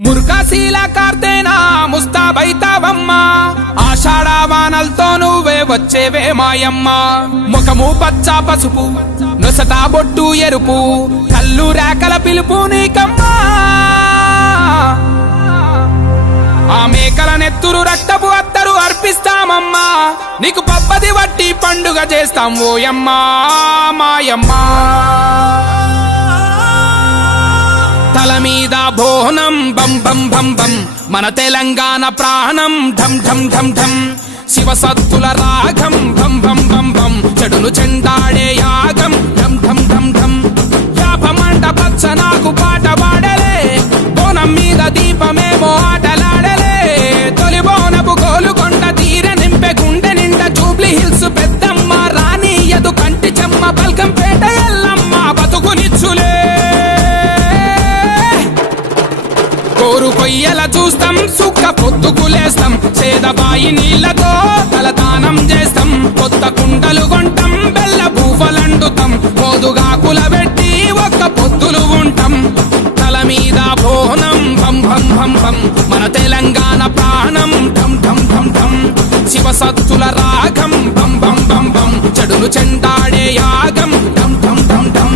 ముర్కాశీల కార్తేనా ముస్తాబైతావమ్మా, ఆషాఢవానల్తో నువ్వే వచ్చేవే మాయమ్మ. ముఖము పచ్చ పసుపు, నొసట బొట్టు ఎరుపు, కళ్ళు రేకల పిలుపు నీకమ్మా. ఆ మేకల నెత్తురు రక్తపు అత్తరు అర్పిస్తామమ్మా, నీకు పబ్బది వట్టి పండుగ చేస్తాం ఓయమ్మా మాయమ్మా. తల మీద బోనం బం బం బం బం, మన తెలంగాణ ప్రాణం ఢం ఢం ఢం ఢం. శివసత్తుల రాగం బం బం బం బం, చెడును చెండాడే యాగం ఢం ఢం ఢం ఢం. యాపమంట పచ్చ నాకు పాట పాడలే, బోనం మీద దీపమేమో ఆటలాడలే. తొలి బోనపు గోలుకొండ తీర నింపె గుండె నిండా జూబ్లీ హిల్స్ పెద్దమ్మ, రానియదు కంటి చెమ్మ బల్కంపేట ఎల్లమ్మ బతుకునిచ్చులే. కోరు కొయ్యల చూస్తాం, సుక్క పొద్దుకులేస్తాం, చేదబాయి నీళ్లతో తలదానం చేస్తాం. కొత్త కుండలు కొంటాం, బెల్ల పువ్వలండుతాం, మోదుగాకుల పెట్టి ఒక్క పొద్దులు ఉంటాం. తల మీద బోనం భం భం భం భం, మన తెలంగాణ ప్రాణం ఢం ఢం ఢం ఢం. శివసత్తుల రాగం బం బం బం బం, చెడును చెండాడే యాగం ఢం ఢం ఢం ఢం.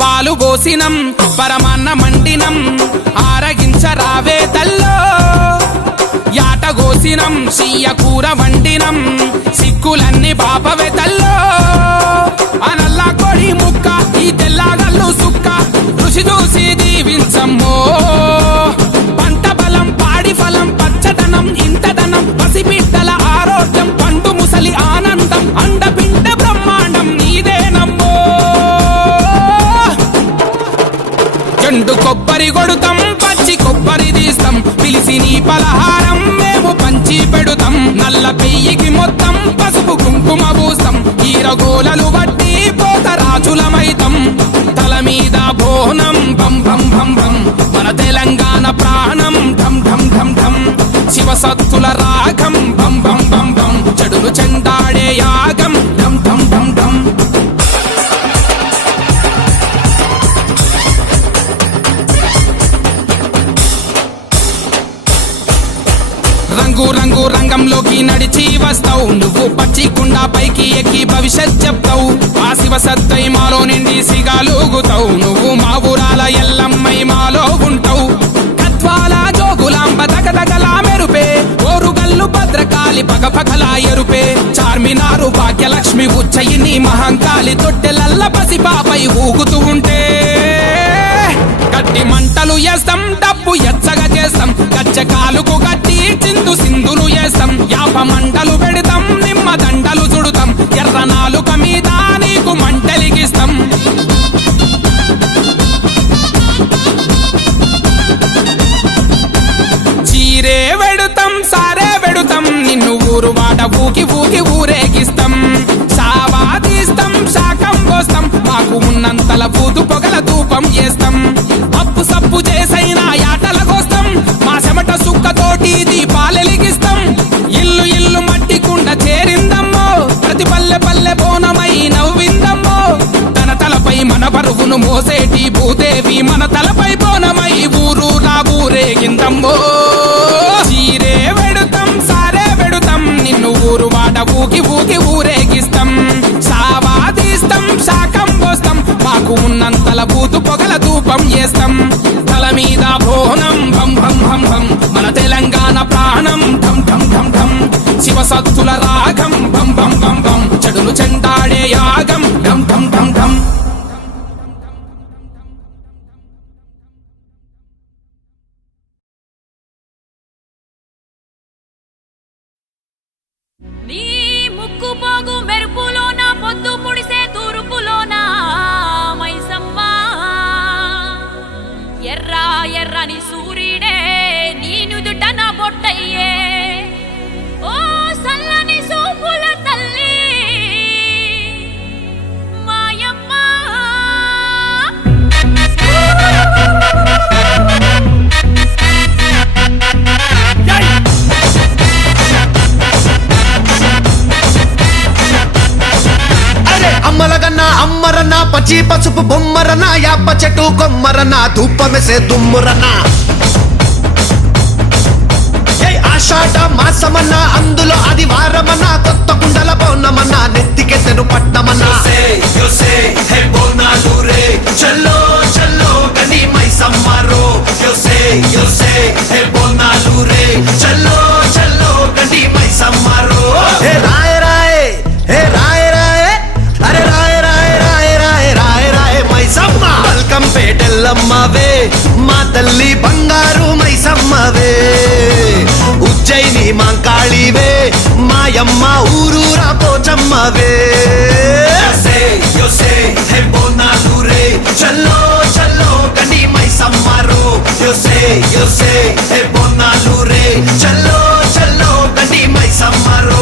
పాలు పోసినం, పరమాన్న మండినం, ఆరగించరావే తల్లో. యాట గోసినం, సీయ కూర వండినం, సిక్కులన్నీ బాపవే తల్లో. అనల్లా కొడి ముక్క, ఈ తెల్లగల్లు సుక్క, రుచి చూసి దీవించమ్మో. పంట బలం, పాడి ఫలం, పచ్చదనం, ఇంతదనం, పసిబిడ్డల ఆరోగ్యం, పండు ముసలి ఆనందం, అండపిండ బ్రహ్మాండం నీదేనమ్మో. చెండు కొబ్బరి కొడుతాం, పచ్చి కొబ్బరి తీస్తాం, పిలిసి నీ పలహారం మేము పంచి పెడుతాం. నల్ల పెయ్యికి మొత్తం పసుపు కుంకుమ పూస్తాం, ఈరగోలలు వట్టి పోతరాజులమైతం. తల మీద బోనం బం బం బం బం, మన తెలంగాణ ప్రాణం ఢం ఢం ఢం ఢం. శివసత్తుల రాగం బం బం బం బం, చెడును చెండాడే యాగం ఢం ఢం ఢం ఢం. రంగు రంగు రంగంలోకి నడిచి వస్తావు, నువ్వు పచ్చి కుండా పైకి ఎక్కి భవిష్యత్ చెప్తావు. ఆ శివ సత్తై మాలో నిండి సిగాలుగుతావు, నువ్వు మా ఊరాల ఎల్లమ్మై మాలో ఉంటావు. కత్వాల జోగులాంబ దగదగలా మెరుపే, ఓరుగల్లు భద్రకాళి పగపగలా ఎరుపే. చార్మినారు భాగ్యలక్ష్మి ఉచ్చయిని మహంకాళి, తొట్టెలల్ల పసిపాపై ఊగుతూ ఉంటే. గట్టి మంటలు వేస్తాం, డబ్బు ఎచ్చగా చేస్తాం, గచ్చకాలుకు గట్టి చిందు సింధులు వేస్తాం. యాప మంటలు పెడతాం, నిమ్మ దండలు చుడుతాం, ఎర్ర నాలుక మీద నీకు మంటలిగిస్తాం. చీరే వెడుతాం, సారే వెడుతాం, నిన్ను ఊరు వాడ ఊకి ఊకి ఊరేగిస్తాం. సావా తీస్తాం, శాకం పోస్తాం, మాకు ఉన్నంతల బూదు పొగల ధూపం చేస్తాం. అప్పు సప్పు చేసైనా యాటల కోస్తాం, మా చెమట సుక్కతోటి దీపాలెలిగిస్తాం. ఇల్లు ఇల్లు మట్టి కుండ చేరిందమ్మో, ప్రతి పల్లె పల్లె బోనమై నవ్విందమ్మో. తన తలపై మన బరువును మోసేటి భూదేవి, మన తలపై బోనమై ఊరు నా ఊరేగిందమ్మో. చీరే వెడుతాం, సారే వెడుతాం, నిన్ను ఊరు వాడ ఊకి ఊకి ఊరేగిస్తాం. సావా తీస్తాం, శాకం పోస్తాం, మాకు ఉన్నంతల బూతు పొగల ధూపం చేస్తాం. తల మీద బోనం బం బం బం బం, మన తెలంగాణ ప్రాణం ఢం ఢం ఢం ఢం. శివసత్తుల రాగం బం బం బం బం, చెడును చెండాడే యాగం ఢం ఢం ఢం ఢం. నీ ముక్కు పోగు మెరుపులోన, పొద్దు పొడిసే తూర్పులోన మైసమ్మ. ఎర్ర ఎర్రని సూర్యుడే నీ నుదుట నా బొట్టయ్యే. ఓ సల్లని సూపుల తల్లి, నా అమ్మరనా పచ్చి పసుపు బొమ్మరనా యాప చెట్టు కొమ్మరనా ధూపమెసే దుమ్మురనా ఆషాఢ మాసమన్నా అందులో ఆదివారమన్నా కొత్త కుండల పౌర్ణమన్నా నెత్తికెత్తెను పట్నమన్నా చల్లో చల్లో గని మైసమ్మారో బోనాలు రే చల్లో చల్లో గని మైసమ్మారో హే రాయ రాయ హే రాయ రాయ అరే రాయ రాయ రాయ రాయ రాయ రాయ మైసమ్మ వెల్కమ్ పేటెల్లమ్మవే మా తల్లి బంగారు మైసమ్మవే ఉజ్జయిని మాంకాళివే మాయమ్మ ఊరూరా పోచమ్మవే బోనాలు రే చల్లో చల్లో గని మైసమ్మారో బోనాలు రే చల్లో చల్లో గని మైసమ్మారో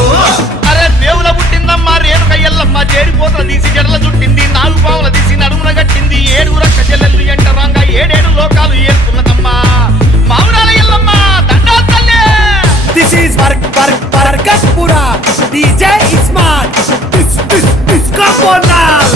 అరే దేవుల పుట్టిందమ్మా రేణుక ఎల్లమ్మ చేరిపోతల తీసి జడల చుట్టింది నాలుగు పావుల తీసి నడుమున గట్టింది ఏడుగుర కజెల్లెల్లు ఎంటరాంగా ఏడేడు లోకాలు ఏలుతున్నదమ్మా మావురాల ఎల్లమ్మ దండాలు తల్లి. This is Barkatpura. DJ Ismat. Disco Bonal.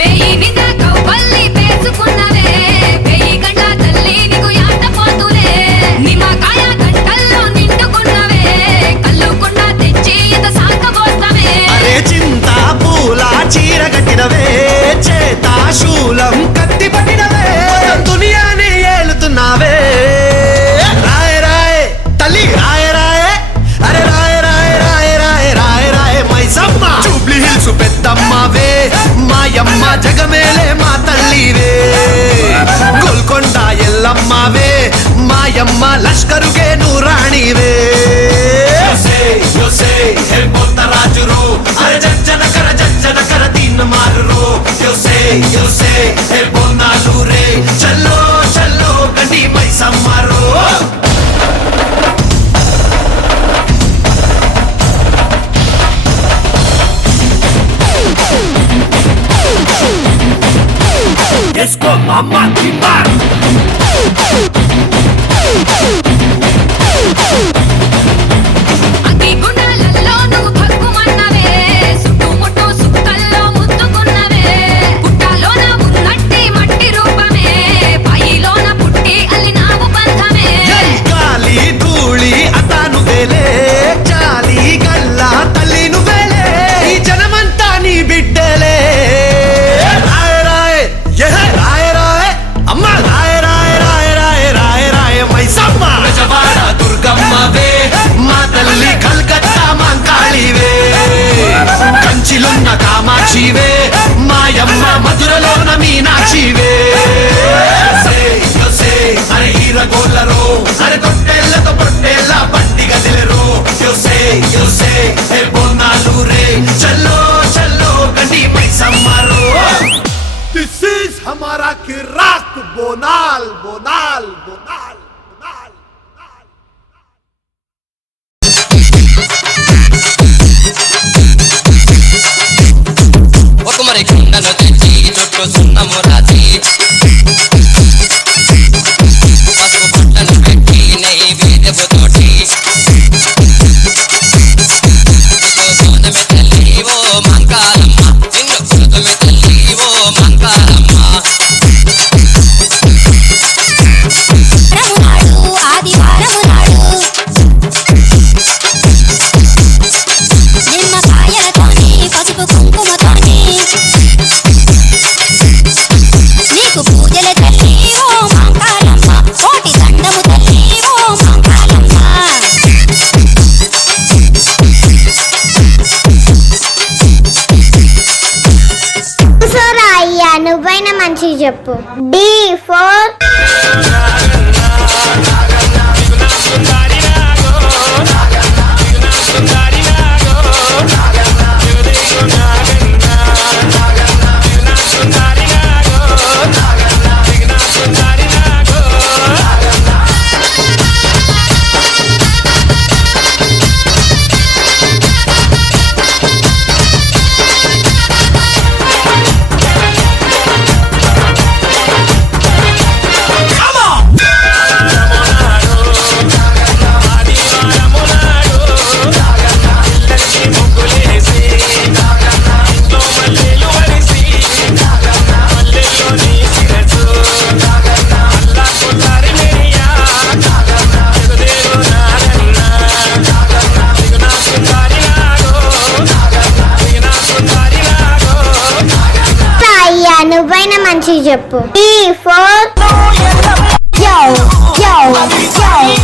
పెయి మీద కవ్వల్లి పేసుకున్నవే పెయి గంట తల్లి నీకు యాట పోతులే నిమ్మకాయ గంటల్లో నిండుకున్నవే కల్లు కొండ తెచ్చి ఇంత సాకబోస్తవే అరే చింత పూల చీర కట్టినవే చేత శూలం కత్తి పట్టినవే దునియాని ఏలుతున్నావే రాయ రాయ తల్లి రాయ రాయ అరే రాయ రాయ రాయ రాయ రాయ రాయ మైసమ్మ జూబ్లీ హిల్స్ పెద్దమ్మవే మాయమ్మ జగమేలే మా తల్లివే గోల్కొండ ఎల్లమ్మవే మాయమ్మ లష్కరుగే నూరాణివే రాజురో అరే జజ్జన కర దీన్ మారురో బోనాలు రే చల్లో చల్లో గని మైసమ్మారో Disco Mama Timba. అగ్గి గుండాలలో నువ్వు భగ్గుమన్నవే సుట్టుముట్టు సుక్కల్లో ముద్దుకున్నవే పుట్టలోన ఉన్నట్టి మట్టి రూపమే పైలోన పుట్టి అల్లినావు బంధమే గాలి ధూళి అతాను వేలే చాలి గల్లా తల్లి నువ్వేలే ఈ జనమంతా నీ బిడ్డలే రాయ రాయ రాయ రాయ అమ్మ రాయ రాయ రాయ రాయ రాయ రాయ మైసమ్మ బెజవాడ దుర్గమ్మవే మా తల్లి కల్కత్తా మాంకాళివే కంచిలున్న కామాక్షివే మాయమ్మ మధురలోన మీనాక్షివే అరే హీరగోళ్ళరో అరే తొట్టెళ్ళతో పొట్టేళ్ళ పండిగ తెలరో బోనాలు రే చల్లో చల్లో గని మైసమ్మారో This is हमारा किराक बोनाल बोनाल बोनाल बोनाल. ఒక మరి కుండను తెచ్చి చుట్టూ సున్నము రాసి పసుపు పట్టను పెట్టి నైవేద్యపు తోటి తల్లి ఓ మంకాలమ్మ నిన్ను కులతమే తల్లి ఓ మంకాలమ్మ ఆదివారము నాడు నిమ్మకాయలతోని పసుపు కుంకుమతోని నీకు పూజల తల్లి ఓ మాంకాలమ్మ కోటి దండము తల్లి ఓ మాంకాలమ్మ సోరా అయ్యా నువ్వైనా మంచి చెప్పు D4 నీ చెప్పు. D for yo yo yo yo.